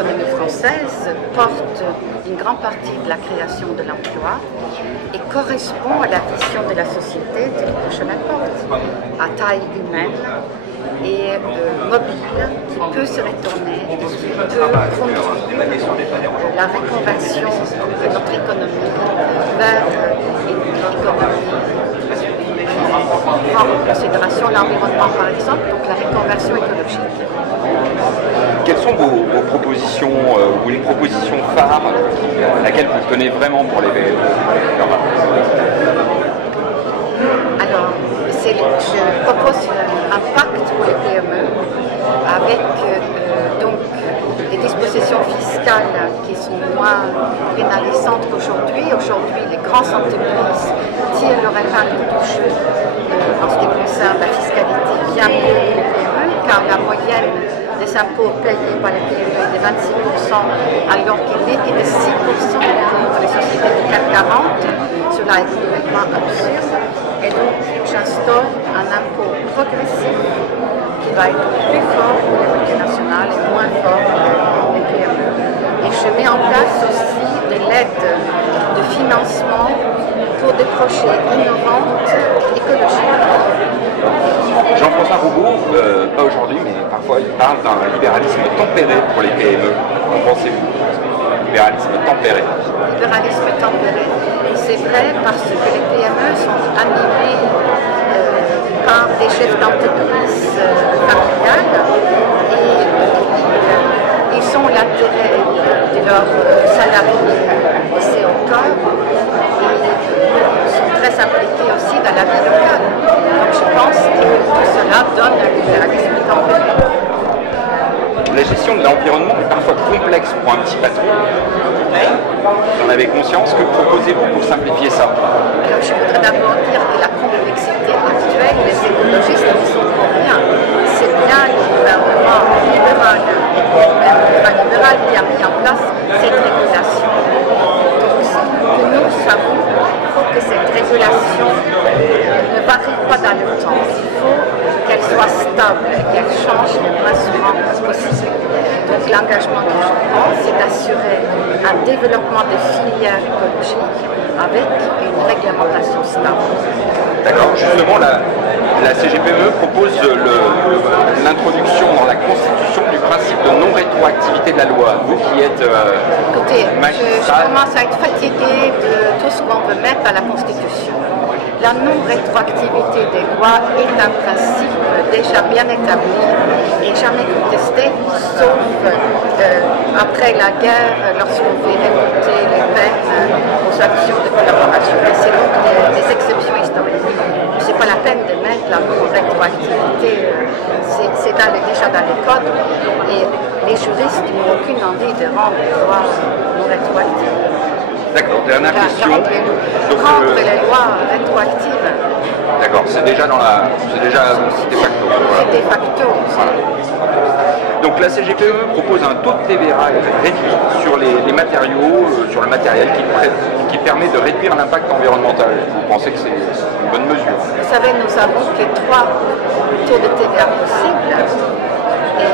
l'économie française porte une grande partie de la création de l'emploi et correspond à la vision de la société telle que je la porte, à taille humaine et mobile, qui peut se retourner et qui peut conduire la reconversion de notre économie vers une économie prend en considération l'environnement par exemple, donc la reconversion écologique. Quelles sont vos propositions ou une proposition phare à laquelle vous tenez vraiment pour les PME? Alors, je propose un pacte pour les PME avec donc des dispositions fiscales qui sont moins pénalisantes qu'aujourd'hui. Aujourd'hui, les grandes entreprises tirent leur épingle du jeu en ce qui concerne la fiscalité bien mieux que les PME, car la moyenne des impôts payés par les PME est de 26%, alors qu'il n'est que de 6% pour les sociétés du CAC 40. Cela est complètement absurde. Et donc, j'instaure un impôt progressif qui va être plus fort pour les multinationales et moins fort pour les PME. Et je mets en place aussi de l'aide de financement pour des projets innovants écologiques. Jean-François Roubaud, pas aujourd'hui, mais parfois il parle d'un libéralisme tempéré pour les PME. Qu'en pensez-vous? Libéralisme tempéré. Libéralisme tempéré. C'est vrai parce que les PME sont animées par des chefs d'entreprise familiales et ils ont l'intérêt de leurs salariés laissés au cœur et ils sont très impliqués aussi dans la vie locale. Donc je pense que tout cela donne un libéralisme tempéré. La gestion de l'environnement est parfois complexe pour un petit patron. Vous en avez conscience? Que proposez-vous pour simplifier ça? Alors je voudrais d'abord dire que la complexité actuelle, les écologistes ne sont pour rien. C'est bien le gouvernement libéral et le gouvernement libéral qui a mis en place cette régulation. Donc que nous savons, il faut que cette régulation ne varie pas dans le temps. Il faut qu'elle soit stable et qu'elle change le moins souvent possible. Donc l'engagement que je prends, c'est d'assurer un développement des filières écologiques avec une réglementation stable. D'accord, justement la CGPME propose l'introduction dans la Constitution du principe de non-rétroactivité de la loi. Vous qui êtes Écoutez, je magistrat... commence à être fatiguée de tout ce qu'on veut mettre à la Constitution. La non-rétroactivité des lois est un principe déjà bien établi et jamais contesté, sauf après la guerre, lorsqu'on fait révolter les peines aux actions de collaboration. Et c'est donc des exceptions historiques. Ce n'est pas la peine de mettre la non-rétroactivité, c'est déjà dans les codes et les juristes n'ont aucune envie de rendre les lois non-rétroactives. D'accord, dernière question. Rendre les lois rétroactives. D'accord, c'est déjà de facto. Voilà. C'est de facto. Voilà. Donc la CGPME propose un taux de TVA réduit sur les matériaux, sur le matériel qui permet de réduire l'impact environnemental. Vous pensez que c'est une bonne mesure? Vous savez, nous avons que 3 taux de TVA possibles. Et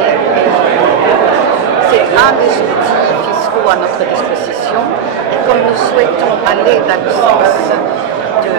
c'est un des outils fiscaux à notre disposition. Et comme nous souhaitons aller dans le sens de